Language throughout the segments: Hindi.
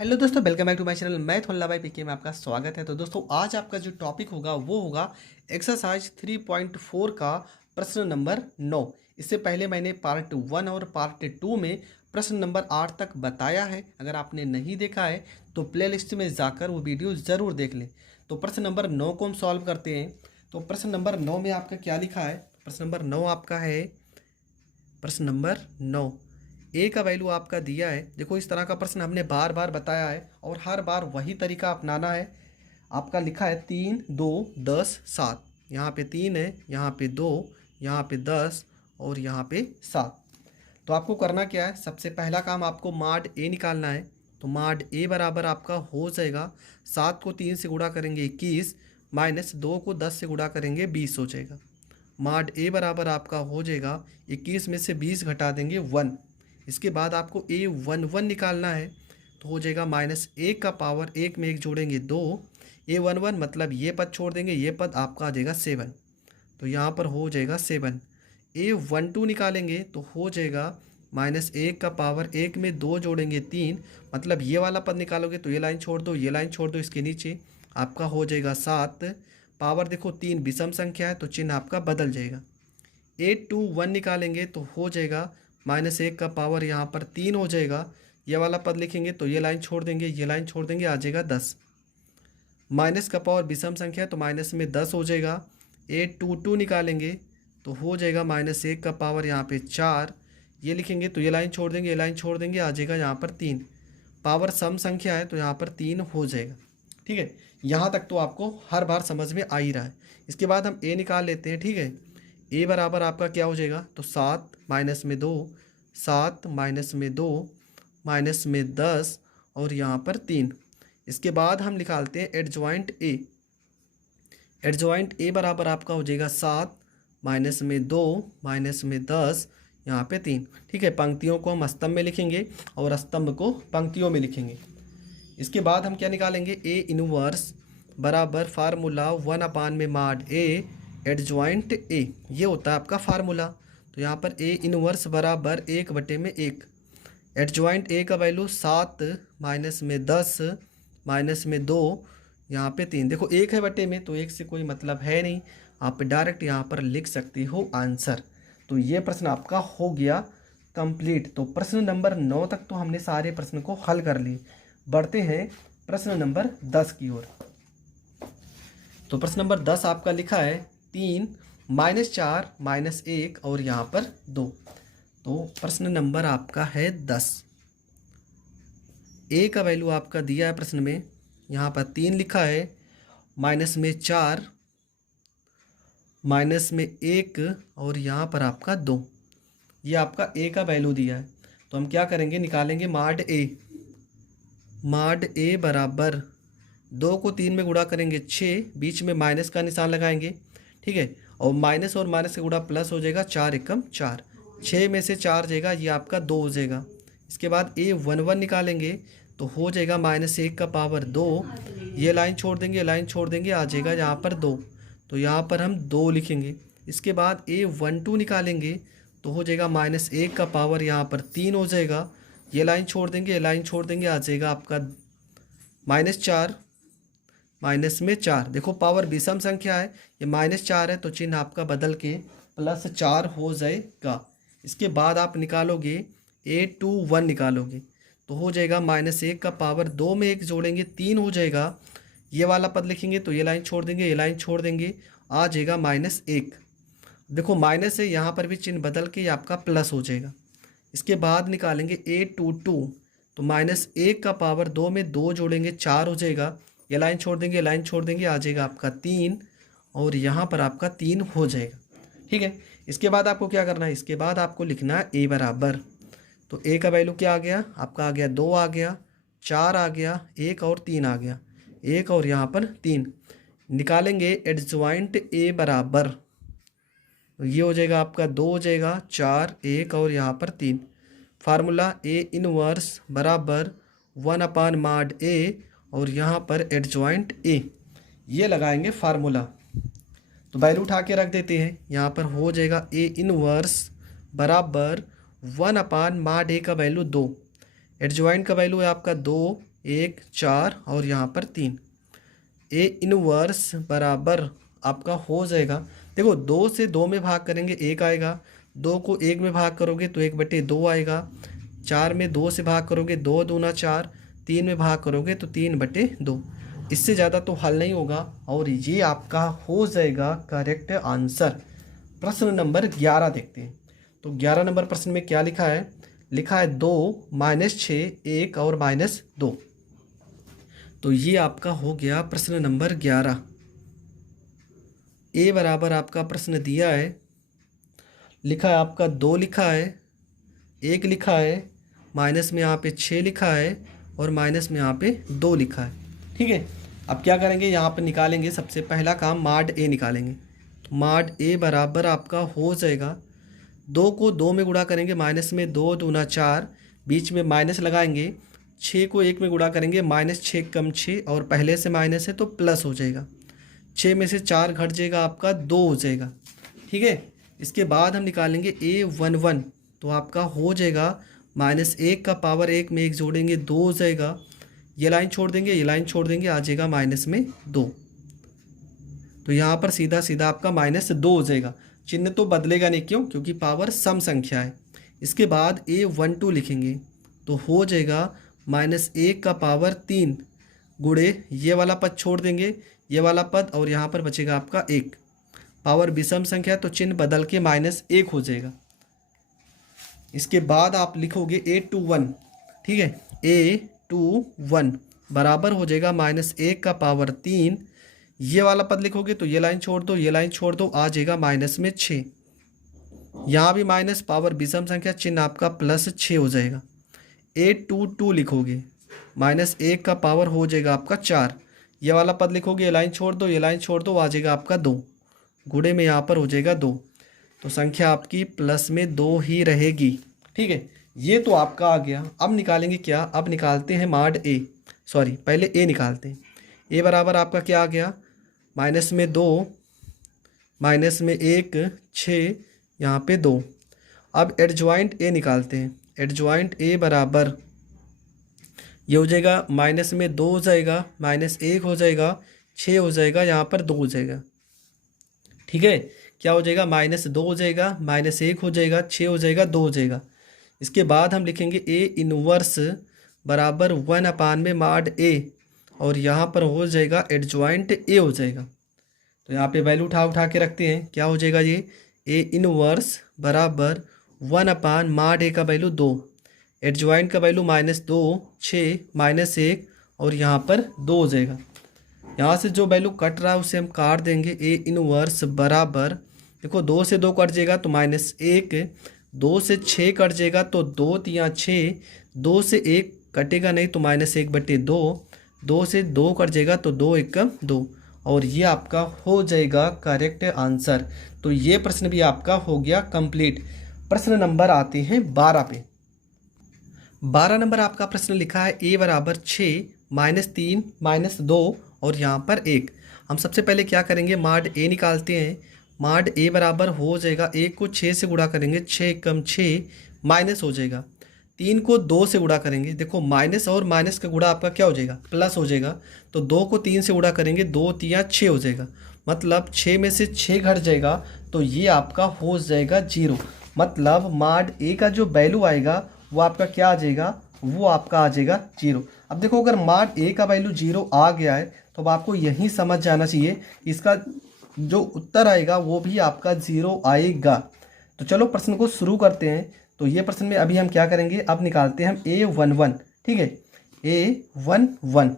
हेलो दोस्तों, welcome back to my channel. मैं थोल्ला भाई पीके में आपका स्वागत है। तो दोस्तों, आज आपका जो टॉपिक होगा वो होगा एक्सरसाइज 3.4 का प्रश्न नंबर 9। इससे पहले मैंने पार्ट 1 और पार्ट 2 में प्रश्न नंबर 8 तक बताया है। अगर आपने नहीं देखा है तो प्लेलिस्ट में जाकर वो वीडियो ज़रूर देख लें। तो प्रश्न नंबर 9 को हम सॉल्व करते हैं। तो प्रश्न नंबर 9 में आपका क्या लिखा है? प्रश्न नंबर 9 आपका है, प्रश्न नंबर 9 ए का वैल्यू आपका दिया है। देखो, इस तरह का प्रश्न हमने बार बार बताया है और हर बार वही तरीका अपनाना है। आपका लिखा है 3, 2, 10, 7। यहाँ पे 3 है, यहाँ पे 2, यहाँ पे 10 और यहाँ पे 7। तो आपको करना क्या है? सबसे पहला काम आपको माड ए निकालना है। तो माड ए बराबर आपका हो जाएगा 7 को 3 से गुणा करेंगे 21, माइनस 2 को 10 से गुणा करेंगे 20 हो जाएगा। माड ए बराबर आपका हो जाएगा 21 में से 20 घटा देंगे 1। इसके बाद आपको A11 निकालना है। तो हो जाएगा -1 का पावर 1 में 1 जोड़ेंगे 2। A11 मतलब ये पद छोड़ देंगे, ये पद आपका आ जाएगा 7। तो यहाँ पर हो जाएगा 7। A12 निकालेंगे तो हो जाएगा -1 का पावर 1 में 2 जोड़ेंगे 3, मतलब ये वाला पद निकालोगे तो ये लाइन छोड़ दो, ये लाइन छोड़ दो, इसके नीचे आपका हो जाएगा 7। पावर देखो 3 विषम संख्या है तो चिन्ह आपका बदल जाएगा। A21 निकालेंगे तो हो जाएगा -1 का पावर यहाँ पर 3 हो जाएगा। ये वाला पद लिखेंगे तो ये लाइन छोड़ देंगे, ये लाइन छोड़ देंगे, आ जाएगा 10। माइनस का पावर विषम संख्या है तो माइनस में 10 हो जाएगा। A22 निकालेंगे तो हो जाएगा -1 का पावर यहाँ पे 4। ये लिखेंगे तो ये लाइन छोड़ देंगे, ये लाइन छोड़ देंगे, आ जाएगा यहाँ पर 3। पावर सम संख्या है तो यहाँ पर 3 हो जाएगा। ठीक है, यहाँ तक तो आपको हर बार समझ में आ ही रहा है। इसके बाद हम ए निकाल लेते हैं। ठीक है, ए बराबर आपका क्या हो जाएगा? तो 7 माइनस में 2, 7 माइनस में 2, माइनस में 10 और यहाँ पर 3। इसके बाद हम निकालते हैं एडजॉइंट ए। एडजॉइंट ए बराबर आपका हो जाएगा 7 माइनस में 2, माइनस में 10, यहाँ पे 3। ठीक है, पंक्तियों को हम स्तंभ में लिखेंगे और स्तंभ को पंक्तियों में लिखेंगे। इसके बाद हम क्या निकालेंगे? ए इनवर्स बराबर फार्मूला 1 में माड ए एडजॉइंट ए, ये होता है आपका फार्मूला। तो यहाँ पर ए इनवर्स बराबर 1/1। एडजॉइंट ए का वैल्यू 7 माइनस में 10, माइनस में 2, यहाँ पे 3। देखो 1 है बटे में तो 1 से कोई मतलब है नहीं, आप डायरेक्ट यहाँ पर लिख सकते हो आंसर। तो ये प्रश्न आपका हो गया कंप्लीट। तो प्रश्न नंबर 9 तक तो हमने सारे प्रश्न को हल कर लिए। बढ़ते हैं प्रश्न नंबर 10 की ओर। तो प्रश्न नंबर 10 आपका लिखा है 3, -4, -1 और यहाँ पर 2। तो प्रश्न नंबर आपका है 10। ए का वैल्यू आपका दिया है प्रश्न में, यहाँ पर 3 लिखा है, माइनस में 4, माइनस में 1 और यहाँ पर आपका 2। ये आपका ए का वैल्यू दिया है। तो हम क्या करेंगे? निकालेंगे माड ए। माड ए बराबर 2 को 3 में गुणा करेंगे 6, बीच में माइनस का निशान लगाएंगे। ठीक है, और माइनस और माइनस का गुणा प्लस हो जाएगा, 4 एकम 4, 6 में से 4 जाएगा, ये आपका 2 हो जाएगा। इसके बाद A11 निकालेंगे तो हो जाएगा -1 का पावर 2। ये लाइन छोड़ देंगे, लाइन छोड़ देंगे, आ जाएगा यहाँ पर 2। तो यहाँ पर हम 2 लिखेंगे। इसके बाद A12 निकालेंगे तो हो जाएगा -1 का पावर यहाँ पर 3 हो जाएगा। ये लाइन छोड़ देंगे, ये लाइन छोड़ देंगे, आ जाएगा आपका -4, माइनस में 4। देखो पावर विषम संख्या है, ये -4 है तो चिन्ह आपका बदल के +4 हो जाएगा। इसके बाद आप निकालोगे A21 निकालोगे तो हो जाएगा -1 का पावर 2 में 1 जोड़ेंगे 3 हो जाएगा। ये वाला पद लिखेंगे तो ये लाइन छोड़ देंगे, ये लाइन छोड़ देंगे, आ जाएगा -1। देखो माइनस है, यहाँ पर भी चिन्ह बदल के ये आपका प्लस हो जाएगा। इसके बाद निकालेंगे A22 तो -1 का पावर 2 में 2 जोड़ेंगे 4 हो जाएगा। ये लाइन छोड़ देंगे, लाइन छोड़ देंगे, आ जाएगा आपका 3 और यहाँ पर आपका 3 हो जाएगा। ठीक है, इसके बाद आपको क्या करना है? इसके बाद आपको लिखना है ए बराबर, तो ए का वैल्यू क्या आ गया? आपका आ गया 2 आ गया, 4 आ गया, 1 और 3 आ गया, 1 और यहाँ पर 3। निकालेंगे एडजॉइंट ए बराबर, तो ये हो जाएगा आपका 2 हो जाएगा, 4, 1 और यहाँ पर 3। फार्मूला ए इनवर्स बराबर 1 माड ए और यहाँ पर एडजॉइंट ए, ये लगाएंगे फार्मूला। तो वैल्यू उठा के रख देते हैं। यहाँ पर हो जाएगा ए इनवर्स बराबर 1 माड ए का वैल्यू 2, एडजॉइंट का वैल्यू है आपका 2, 1 4 और यहाँ पर 3। ए इनवर्स बराबर आपका हो जाएगा, देखो 2 से 2 में भाग करेंगे 1 आएगा, 2 को 1 में भाग करोगे तो 1/2 आएगा, 4 में 2 से भाग करोगे 2 दूना 4, 3 में भाग करोगे तो 3/2। इससे ज़्यादा तो हल नहीं होगा और ये आपका हो जाएगा करेक्ट आंसर। प्रश्न नंबर 11 देखते हैं। तो 11 नंबर प्रश्न में क्या लिखा है? लिखा है 2 -6 1 और -2। तो ये आपका हो गया प्रश्न नंबर 11। ए बराबर आपका प्रश्न दिया है, लिखा है आपका 2 लिखा है, 1 लिखा है, माइनस में यहाँ पे 6 लिखा है और माइनस में यहाँ पे 2 लिखा है। ठीक है, अब क्या करेंगे, यहाँ पर निकालेंगे। सबसे पहला काम माड ए निकालेंगे। तो माड ए बराबर आपका हो जाएगा, 2 को 2 में गुणा करेंगे, माइनस में 2 दूना 4, बीच में माइनस लगाएंगे, 6 को 1 में गुणा करेंगे, -6 कम 6 और पहले से माइनस है तो प्लस हो जाएगा, 6 में से 4 घट जाएगा आपका 2 हो जाएगा। ठीक है, इसके बाद हम निकालेंगे A11। तो आपका हो जाएगा -1 का पावर 1 में 1 जोड़ेंगे 2 हो जाएगा, ये लाइन छोड़ देंगे, ये लाइन छोड़ देंगे, आ जाएगा -2। तो यहाँ पर सीधा सीधा आपका -2 हो जाएगा। चिन्ह तो बदलेगा नहीं, क्यों? क्योंकि पावर सम संख्या है। इसके बाद A12 लिखेंगे तो हो जाएगा -1 का पावर 3 गुणे ये वाला पद छोड़ देंगे, ये वाला पद, और यहाँ पर बचेगा आपका 1। पावर विषम संख्या तो चिन्ह बदल के -1 हो जाएगा। इसके बाद आप लिखोगे A21। ठीक है, A21 बराबर हो जाएगा -1 का पावर 3, ये वाला पद लिखोगे तो ये लाइन छोड़ दो, ये लाइन छोड़ दो, आ जाएगा -6। यहाँ भी माइनस, पावर विषम संख्या, चिन्ह आपका +6 हो जाएगा। A22 लिखोगे, -1 का पावर हो जाएगा आपका 4, ये वाला पद लिखोगे, ये लाइन छोड़ दो, ये लाइन छोड़ दो, आ जाएगा आपका 2, गुणे में यहाँ पर हो जाएगा 2। तो संख्या आपकी प्लस में 2 ही रहेगी। ठीक है, ये तो आपका आ गया। अब निकालेंगे क्या? अब निकालते हैं माड ए, सॉरी पहले ए निकालते हैं। ए बराबर आपका क्या आ गया? माइनस में 2, माइनस में 1 6, यहाँ पे 2। अब एडजॉइंट ए निकालते हैं। एडजॉइंट ए बराबर ये हो जाएगा, माइनस में 2 हो जाएगा, -1 हो जाएगा, 6 हो जाएगा, यहाँ पर 2 हो जाएगा। ठीक है, क्या हो जाएगा? -2 हो जाएगा, -1 हो जाएगा, 6 हो जाएगा, 2 हो जाएगा। इसके बाद हम लिखेंगे ए इनवर्स बराबर 1 में माड ए, और यहाँ पर हो जाएगा एडजॉइंट ए हो जाएगा। तो यहाँ पे वैल्यू उठा के रखते हैं, क्या हो जाएगा ये? ए इनवर्स बराबर 1 माड ए का वैल्यू 2, एडजॉइंट का वैल्यू -2 6 -1 और यहाँ पर 2 हो जाएगा। यहाँ से जो वैल्यू कट रहा है उसे हम काट देंगे। ए इनवर्स बराबर, देखो 2 से 2 कट जाएगा तो -1, 2 से 6 कट जाएगा तो 2 तिया 6, 2 से 1 कटेगा नहीं तो -1/2, 2 से 2 कट जाएगा तो 2 1 2, और ये आपका हो जाएगा करेक्ट आंसर। तो ये प्रश्न भी आपका हो गया कंप्लीट। प्रश्न नंबर आते हैं 12 पे। 12 नंबर आपका प्रश्न लिखा है ए बराबर 6 -3 -2 और यहाँ पर 1। हम सबसे पहले क्या करेंगे? माड ए निकालते हैं। माड ए बराबर हो जाएगा, 1 को 6 से गुणा करेंगे, 6 कम 6 माइनस हो जाएगा, 3 को 2 से गुणा करेंगे, देखो माइनस और माइनस का गुणा आपका क्या हो जाएगा? प्लस हो जाएगा। तो 2 को 3 से गुणा करेंगे, 2 तिया 6 हो जाएगा, मतलब 6 में से 6 घट जाएगा तो ये आपका हो जाएगा 0। मतलब माड ए का जो वैल्यू आएगा वो आपका क्या आ जाएगा? वो आपका आ जाएगा 0। अब देखो, अगर माड ए का वैल्यू 0 आ गया है तो अब आपको यही समझ जाना चाहिए इसका जो उत्तर आएगा वो भी आपका 0 आएगा। तो चलो प्रश्न को शुरू करते हैं। तो ये प्रश्न में अभी हम क्या करेंगे? अब निकालते हैं हम A11। ठीक है, A11।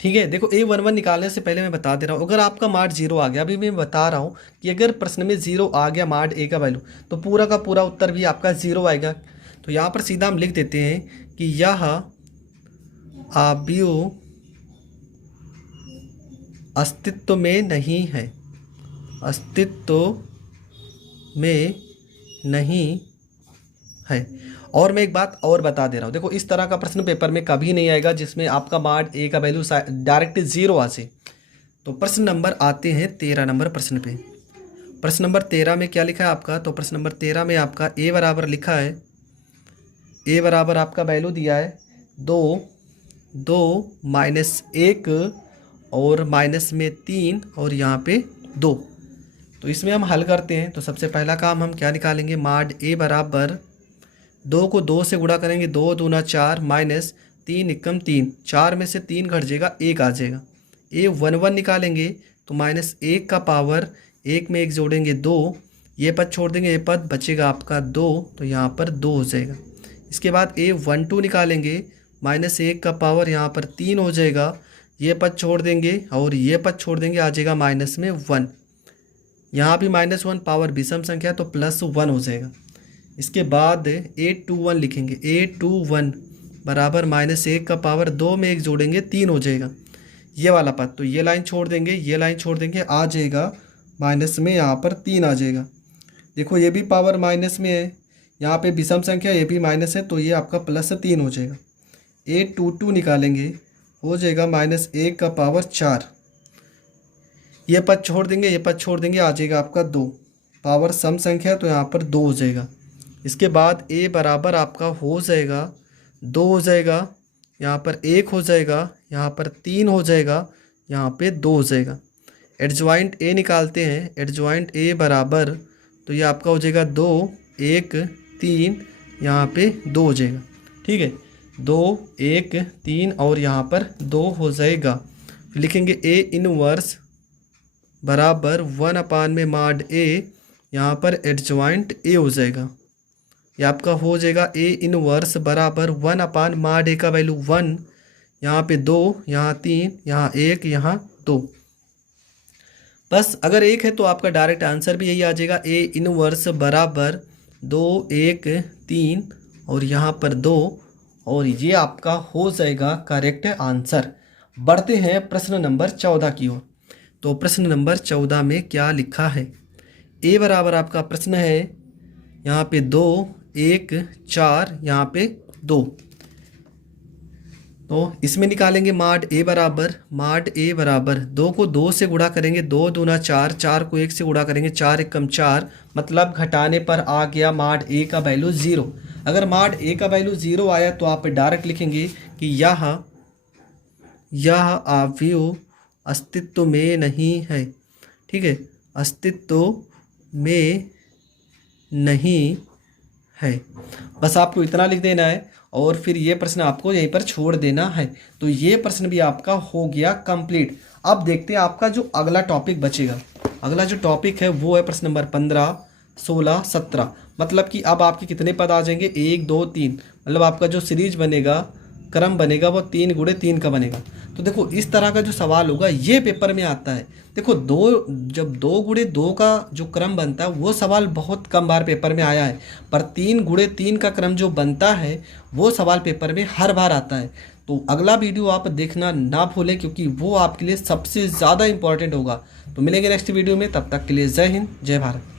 ठीक है, देखो A11 निकालने से पहले मैं बता दे रहा हूँ, अगर आपका माड 0 आ गया, अभी मैं बता रहा हूँ कि अगर प्रश्न में 0 आ गया माड ए का वैल्यू तो पूरा का पूरा उत्तर भी आपका 0 आएगा। तो यहाँ पर सीधा हम लिख देते हैं कि यह अवयव अस्तित्व में नहीं है, अस्तित्व में नहीं है। और मैं एक बात और बता दे रहा हूँ, देखो इस तरह का प्रश्न पेपर में कभी नहीं आएगा जिसमें आपका माड ए का वैल्यू डायरेक्ट 0 आ जाए। तो प्रश्न नंबर आते हैं 13 नंबर प्रश्न पे। प्रश्न नंबर 13 में क्या लिखा है आपका? तो प्रश्न नंबर 13 में आपका ए बराबर लिखा है, ए बराबर आपका वैल्यू दिया है 2 2 -1 और माइनस में 3 और यहाँ पे 2। तो इसमें हम हल करते हैं। तो सबसे पहला काम हम क्या निकालेंगे, माड ए बराबर 2 को 2 से गुणा करेंगे, 2 दूना 4 माइनस 3 एकम 3, 4 में से 3 घट जाएगा, 1 आ जाएगा। ए 1 निकालेंगे तो -1 का पावर 1 में 1 जोड़ेंगे 2, ये पद छोड़ देंगे, ये पद बचेगा आपका 2, तो यहाँ पर 2 हो जाएगा। इसके बाद A12 निकालेंगे, -1 का पावर यहाँ पर 3 हो जाएगा, ये पद छोड़ देंगे और ये पद छोड़ देंगे, आ जाएगा -1। यहाँ भी -1, पावर विषम संख्या तो +1 हो जाएगा। इसके बाद A21 लिखेंगे, A21 बराबर -1 का पावर 2 में 1 जोड़ेंगे 3 हो जाएगा, ये वाला पद। तो ये लाइन छोड़ देंगे, ये लाइन छोड़ देंगे, आ जाएगा माइनस में यहाँ पर 3 आ जाएगा। देखो ये भी पावर माइनस में है, यहाँ पे विषम संख्या, ये भी माइनस है, तो ये आपका +3 हो जाएगा। A22 निकालेंगे, हो जाएगा -1 का पावर 4, ये पद छोड़ देंगे, ये पद छोड़ देंगे, आ जाएगा आपका 2, पावर सम संख्या तो यहाँ पर 2 हो जाएगा। इसके बाद A बराबर आपका हो जाएगा 2 हो जाएगा, यहाँ पर 1 हो जाएगा, यहाँ पर 3 हो जाएगा, यहाँ पे 2 हो जाएगा। एडजॉइंट A निकालते हैं, एडजॉइंट A बराबर, तो ये आपका हो जाएगा 2 1 3, यहाँ पे 2 हो जाएगा। ठीक है, 2 1 3 और यहाँ पर 2 हो जाएगा। फिर लिखेंगे A इनवर्स बराबर 1 में माड A, यहाँ पर एडजॉइंट A हो जाएगा। ये आपका हो जाएगा A इनवर्स बराबर 1 माड A का वैल्यू 1, यहाँ पे 2, यहाँ 3, यहाँ 1, यहाँ 2। बस अगर 1 है तो आपका डायरेक्ट आंसर भी यही आ जाएगा, A इनवर्स बराबर 2 1 3 और यहाँ पर 2, और ये आपका हो जाएगा करेक्ट आंसर। बढ़ते हैं प्रश्न नंबर 14 की ओर। तो प्रश्न नंबर 14 में क्या लिखा है, A बराबर आपका प्रश्न है यहाँ पे 2 1 4, यहाँ पे 2। तो इसमें निकालेंगे माड A बराबर 2 को 2 से गुणा करेंगे, 2 दूना 4, 4 को 1 से गुणा करेंगे, 4 एकम 4, मतलब घटाने पर आ गया माड A का वैल्यू 0। अगर माड A का वैल्यू 0 आया तो आप डायरेक्ट लिखेंगे कि यह अवयव अस्तित्व में नहीं है। ठीक है, अस्तित्व में नहीं है, बस आपको इतना लिख देना है और फिर ये प्रश्न आपको यहीं पर छोड़ देना है। तो ये प्रश्न भी आपका हो गया कंप्लीट। अब देखते हैं आपका जो अगला टॉपिक बचेगा। अगला जो टॉपिक है वो है प्रश्न नंबर 15 16 17। मतलब कि अब आपके कितने पद आ जाएंगे, 1 2 3, मतलब आपका जो सीरीज बनेगा, क्रम बनेगा, वो 3 गुणे 3 का बनेगा। तो देखो इस तरह का जो सवाल होगा ये पेपर में आता है। देखो जब 2 गुणे 2 का जो क्रम बनता है वो सवाल बहुत कम बार पेपर में आया है, पर 3 गुणे 3 का क्रम जो बनता है वो सवाल पेपर में हर बार आता है। तो अगला वीडियो आप देखना ना भूलें, क्योंकि वो आपके लिए सबसे ज़्यादा इंपॉर्टेंट होगा। तो मिलेंगे नेक्स्ट वीडियो में, तब तक के लिए जय हिंद जय भारत।